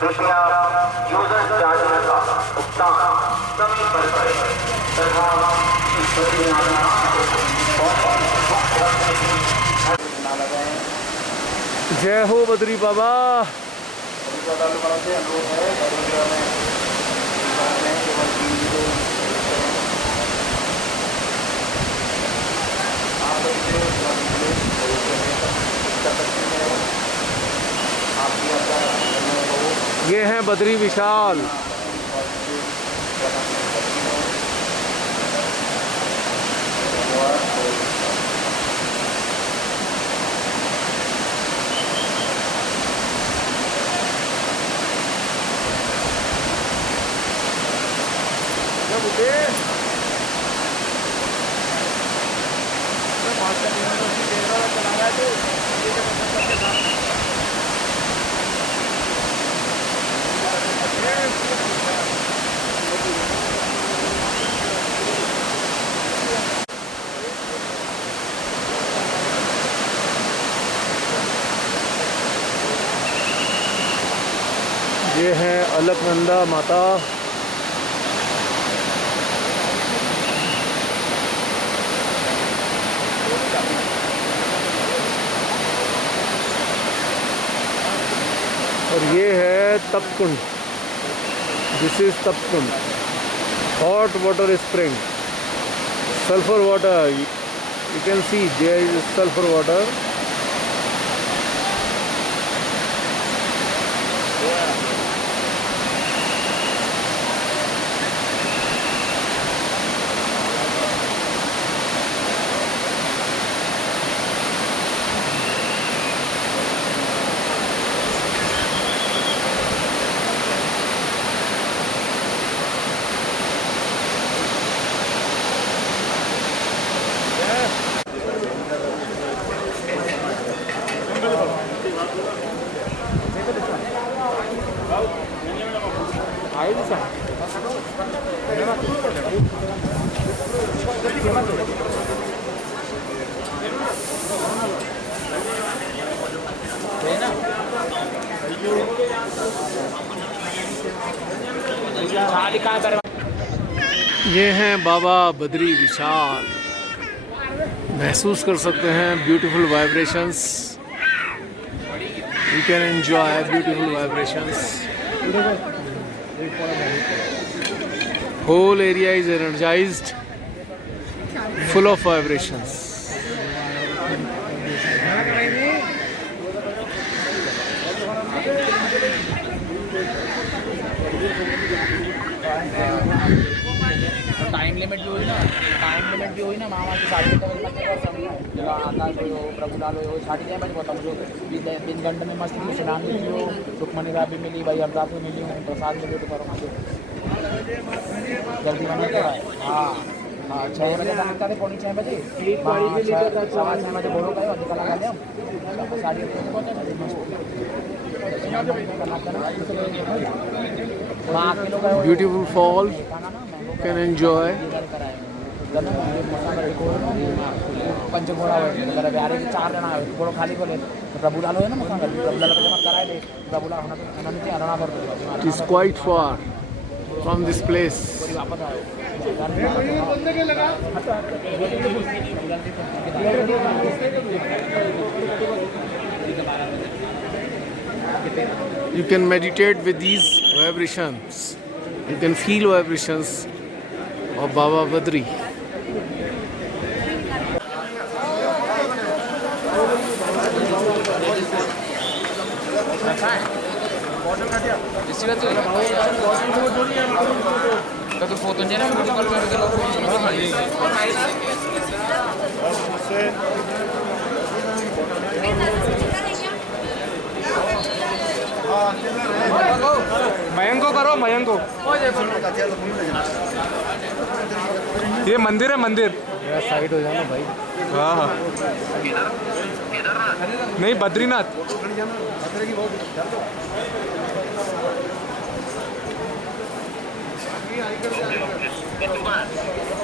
कृपया user charger का भुगतान समय पर करें तथा इस परियोजना जय हो बद्री बाबा। ये हैं बद्री विशाल। ये है अलकनंदा माता। और ये है Tapkund. This is Tapkund, hot water spring, sulphur water. You can see there is sulphur water. ये हैं बाबा बद्री विशाल। महसूस कर सकते हैं beautiful vibrations. You can enjoy beautiful vibrations. Whole area is energized, full of vibrations. Time limit भी हुई ना मामा की 3:30 आता प्रभुलाल हो 3:30 बजे मुझे 3 घंटे में मस्त स्नान मिली हो, सुखमनी रात भी मिली भाई, अमरात भी मिली हूँ, प्रसाद मिली तो करो मुझे जल्दी मैंने करा है। हाँ हाँ 6 बजे निकलते, 6:45 बजे 6:15 बजे बोलो कहीं अधिक लगा लिया 8:30 Beautiful fall. Can enjoy. पंचघोड़ा Bihari 4 जना घोड़ो खाली बोले प्रभुलाल हो ना मसाला प्रभुलाल जमा कराए दे प्रभुलाल होना नहीं अरणा पर। It is quite far from this place. You can meditate with these vibrations. You can feel vibrations of Baba Badri. तो फोटो नहीं ना वीडियो कॉल करके लोग मयंको करो मयंको। ये मंदिर है मंदिर। साइड हो जाना भाई। हाँ हाँ नहीं बद्रीनाथ।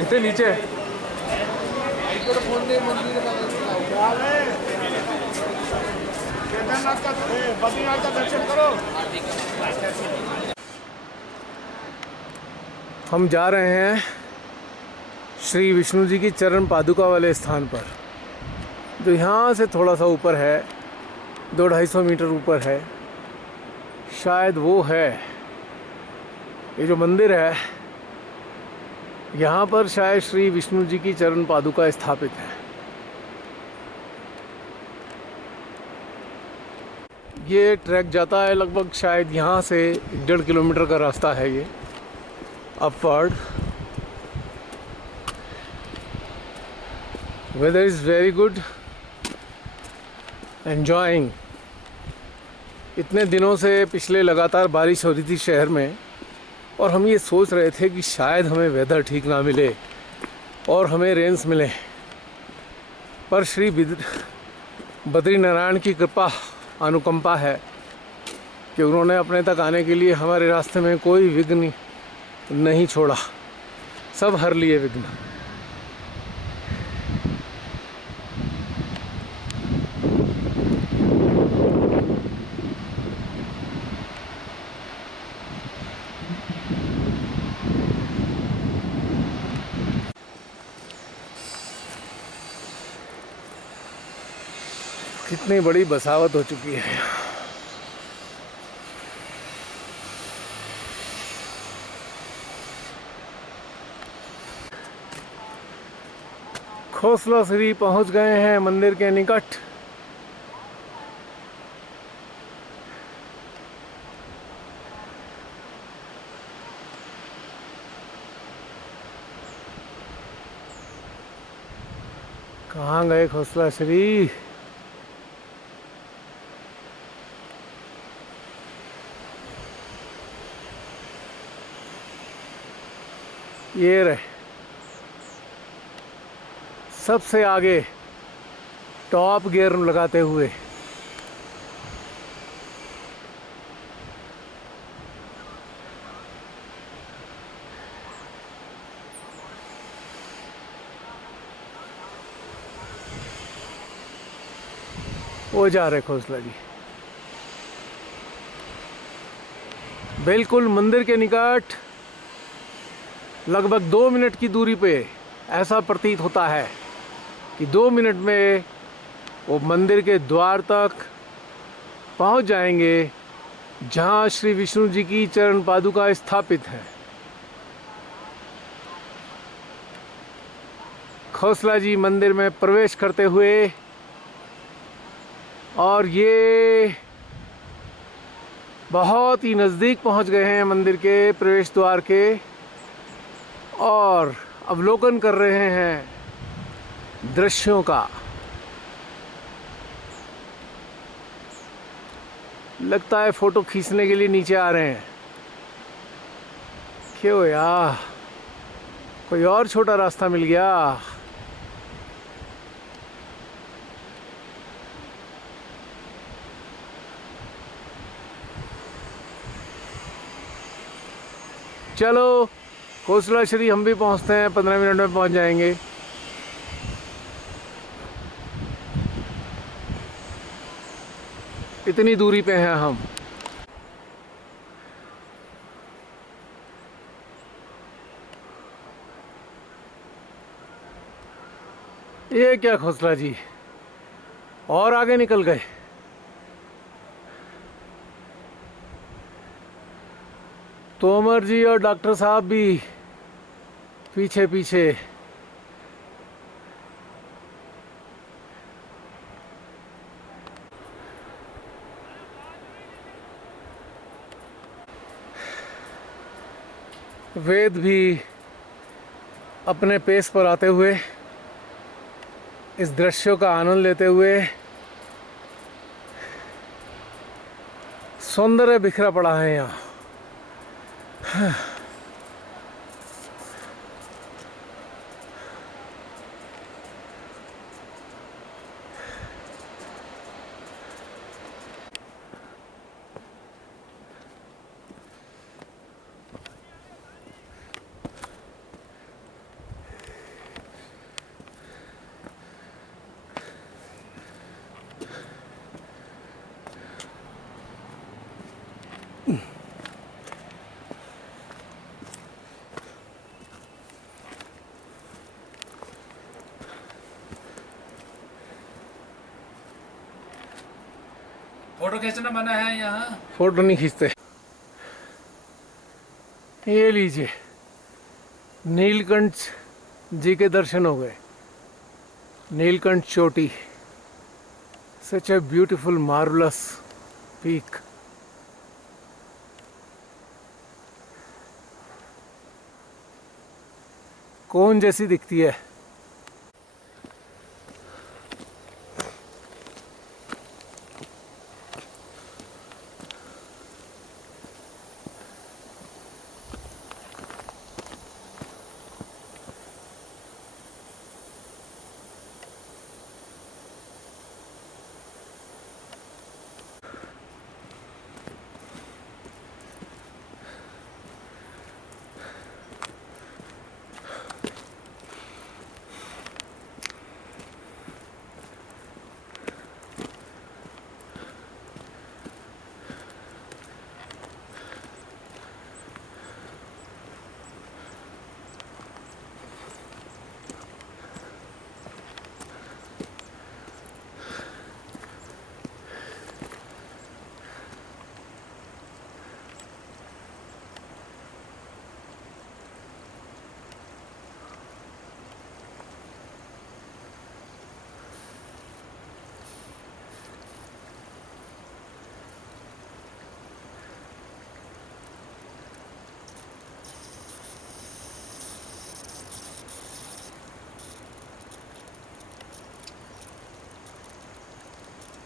इतने नीचे केदारनाथ का बद्रीनाथ का दर्शन करो। हम जा रहे हैं श्री विष्णु जी की चरण पादुका वाले स्थान पर, जो यहाँ से थोड़ा सा ऊपर है, 200-250 मीटर ऊपर है। शायद वो है, ये जो मंदिर है यहाँ पर शायद श्री विष्णु जी की चरण पादुका स्थापित है। ये ट्रैक जाता है लगभग शायद यहाँ से 1.5 किलोमीटर का रास्ता है ये upward. Weather is very good, enjoying. इतने दिनों से पिछले लगातार बारिश हो रही थी शहर में, और हम ये सोच रहे थे कि शायद हमें वेदर ठीक ना मिले और हमें रेंस मिले, पर श्री बद्रीनारायण की कृपा अनुकंपा है कि उन्होंने अपने तक आने के लिए हमारे रास्ते में कोई विघ्न नहीं छोड़ा, सब हर लिए विघ्न। कितनी बड़ी बसावट हो चुकी है। खोसला श्री पहुंच गए हैं मंदिर के निकट। कहाँ गए खोसला श्री? ये रहे सबसे आगे टॉप गियर लगाते हुए। वो जा रहे खोसला जी बिल्कुल मंदिर के निकट, लगभग 2 मिनट की दूरी पे। ऐसा प्रतीत होता है कि 2 मिनट में वो मंदिर के द्वार तक पहुंच जाएंगे जहां श्री विष्णु जी की चरण पादुका स्थापित है। खोसला जी मंदिर में प्रवेश करते हुए, और ये बहुत ही नज़दीक पहुंच गए हैं मंदिर के प्रवेश द्वार के, और अवलोकन कर रहे हैं दृश्यों का। लगता है फोटो खींचने के लिए नीचे आ रहे हैं। क्यों यार, कोई और छोटा रास्ता मिल गया। चलो खोसला श्री हम भी पहुंचते हैं, 15 मिनट में पहुंच जाएंगे। इतनी दूरी पे हैं हम। ये क्या खोसला जी, और आगे निकल गए। तोमर जी और डॉक्टर साहब भी पीछे पीछे। वेद भी अपने पेस पर आते हुए, इस दृश्यों का आनंद लेते हुए। सौंदर्य बिखरा पड़ा है यहाँ। खींचना मना है यहाँ। फोटो नहीं खींचते। ये लीजिए, नीलकंठ जी के दर्शन हो गए। नीलकंठ चोटी, सच ए ब्यूटीफुल मार्वलस पीक। कोन जैसी दिखती है।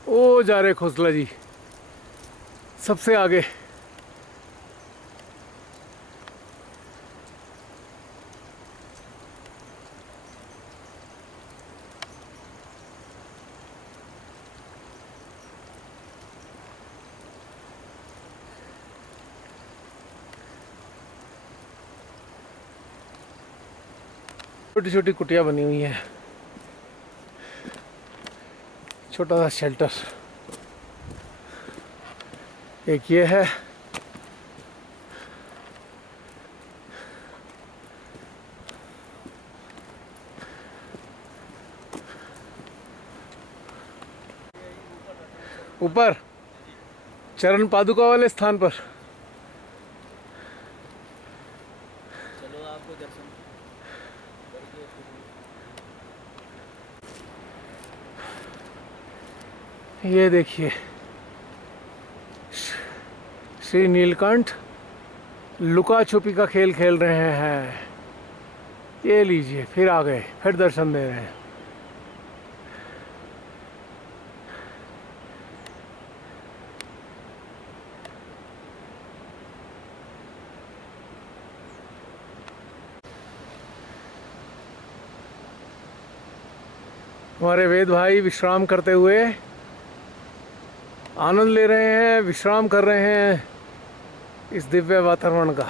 ओ जा रहे खोसला जी सबसे आगे। छोटी छोटी कुटिया बनी हुई है, छोटा सा शेल्टर। एक ये है, ऊपर चरण पादुका वाले स्थान पर। चलो आपको दर्शन। ये देखिए, श्री नीलकंठ लुका छुपी का खेल खेल रहे हैं। ये लीजिए, फिर आ गए, फिर दर्शन दे रहे हैं। हमारे वेद भाई विश्राम करते हुए आनंद ले रहे हैं, विश्राम कर रहे हैं इस दिव्य वातावरण का।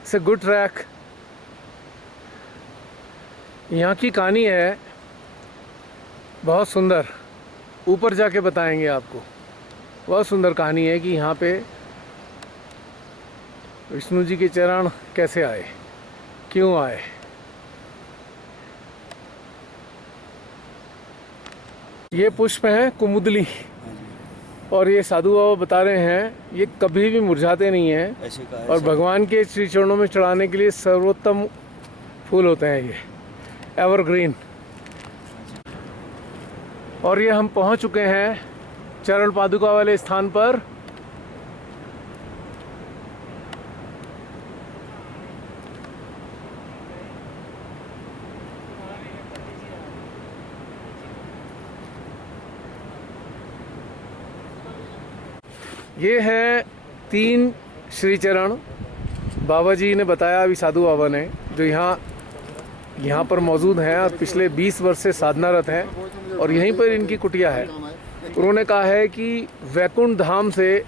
It's a good track. यहाँ की कहानी है बहुत सुंदर, ऊपर जाके बताएंगे आपको। बहुत सुंदर कहानी है कि यहाँ पे विष्णु जी के चरण कैसे आए, क्यों आए। ये पुष्प हैं कुमुदली, और ये साधु बाबा बता रहे हैं ये कभी भी मुरझाते नहीं हैं, और भगवान के श्री चरणों में चढ़ाने के लिए सर्वोत्तम फूल होते हैं ये, एवरग्रीन। और ये हम पहुंच चुके हैं चरण पादुका वाले स्थान पर। ये हैं 3 श्री चरण। बाबा जी ने बताया, अभी साधु बाबा ने, जो यहाँ पर मौजूद हैं और पिछले 20 वर्ष से साधनारत हैं, और यहीं पर इनकी कुटिया है। उन्होंने कहा है कि वैकुंठ धाम से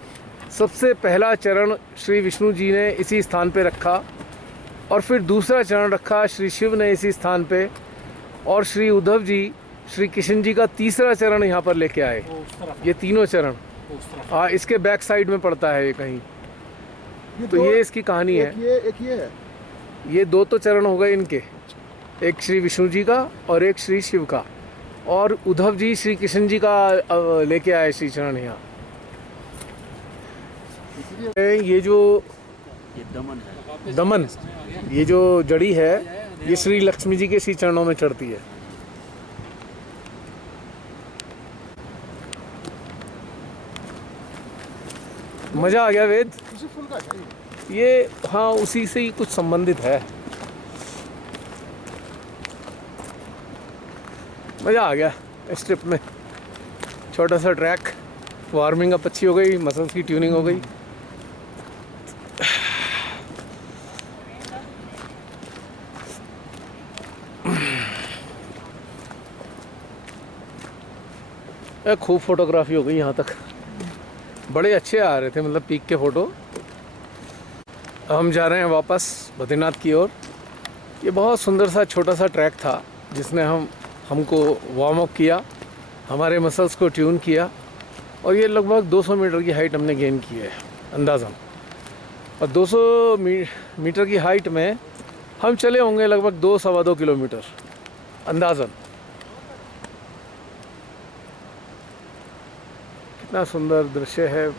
सबसे पहला चरण श्री विष्णु जी ने इसी स्थान पे रखा, और फिर दूसरा चरण रखा श्री शिव ने इसी स्थान पे, और श्री उद्धव जी, श्री किशन जी का तीसरा चरण यहाँ पर लेके आए। ये तीनों चरण हाँ, इसके बैक साइड में पड़ता है ये कहीं। तो ये इसकी कहानी है। एक ये है। ये 2 तो चरण हो गए इनके, एक श्री विष्णु जी का और एक श्री शिव का, और उद्धव जी श्री कृष्ण जी का लेके आए श्री चरण यहाँ। ये जो दमन, ये जो जड़ी है, ये श्री लक्ष्मी जी के श्री चरणों में चढ़ती है। मजा आ गया वेद। ये हाँ, उसी से ही कुछ संबंधित है। मज़ा आ गया इस ट्रिप में। छोटा सा ट्रैक, वार्मिंग अप अच्छी हो गई, मसल्स की ट्यूनिंग हो गई। खूब फोटोग्राफी हो गई यहाँ तक, बड़े अच्छे आ रहे थे, मतलब पीक के फ़ोटो। हम जा रहे हैं वापस बद्रीनाथ की ओर। ये बहुत सुंदर सा छोटा सा ट्रैक था जिसने हमको वार्म अप किया, हमारे मसल्स को ट्यून किया, और ये लगभग 200 मीटर की हाइट हमने गेन की है अंदाज़न। और 200 मीटर की हाइट में हम चले होंगे लगभग 2-2.25 किलोमीटर अंदाज़न। कितना सुंदर दृश्य है,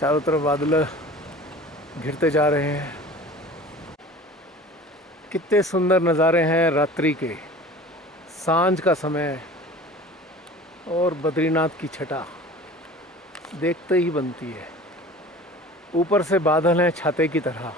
चारों तरफ बादल घिरते जा रहे हैं। कितने सुंदर नज़ारे हैं रात्रि के, सांझ का समय, और बद्रीनाथ की छटा देखते ही बनती है। ऊपर से बादल हैं छाते की तरह।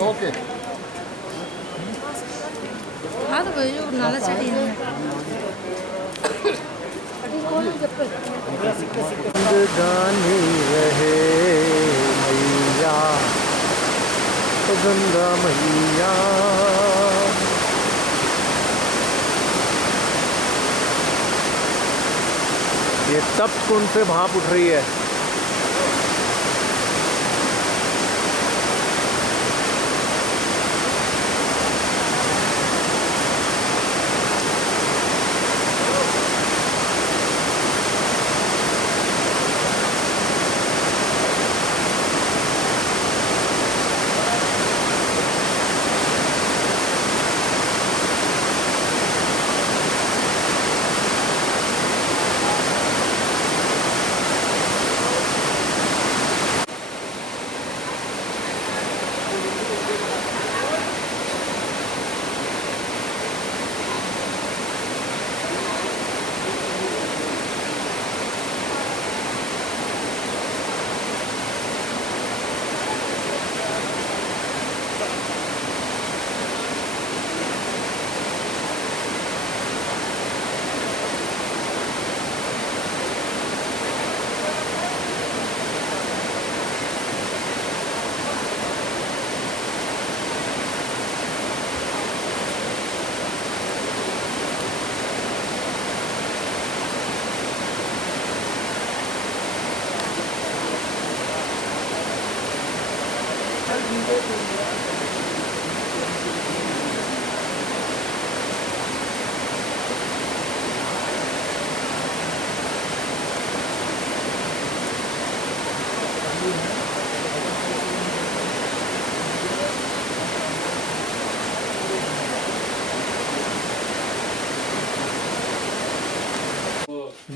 ओके हाँ तो भाई जो नाला चढ़ी है गानी रहे मैया, तो गंगा मैया। ये तप्त कुंड से भाप उठ रही है।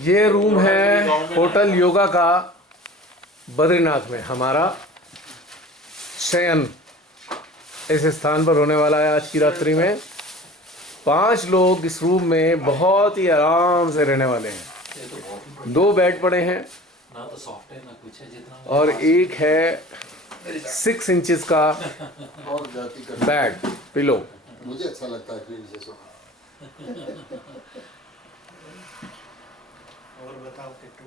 ये रूम है होटल योगा का बद्रीनाथ में। हमारा शयन इस स्थान पर होने वाला है आज की रात्रि में। 5 लोग इस रूम में बहुत ही आराम से रहने वाले हैं। 2 बेड पड़े हैं, ना तो सॉफ्ट है ना कुछ है जितना और एक है 6 इंचेस का और जाति का बेड पिलो। मुझे अच्छा लगता है फिर जैसे और बताओ किट्टू।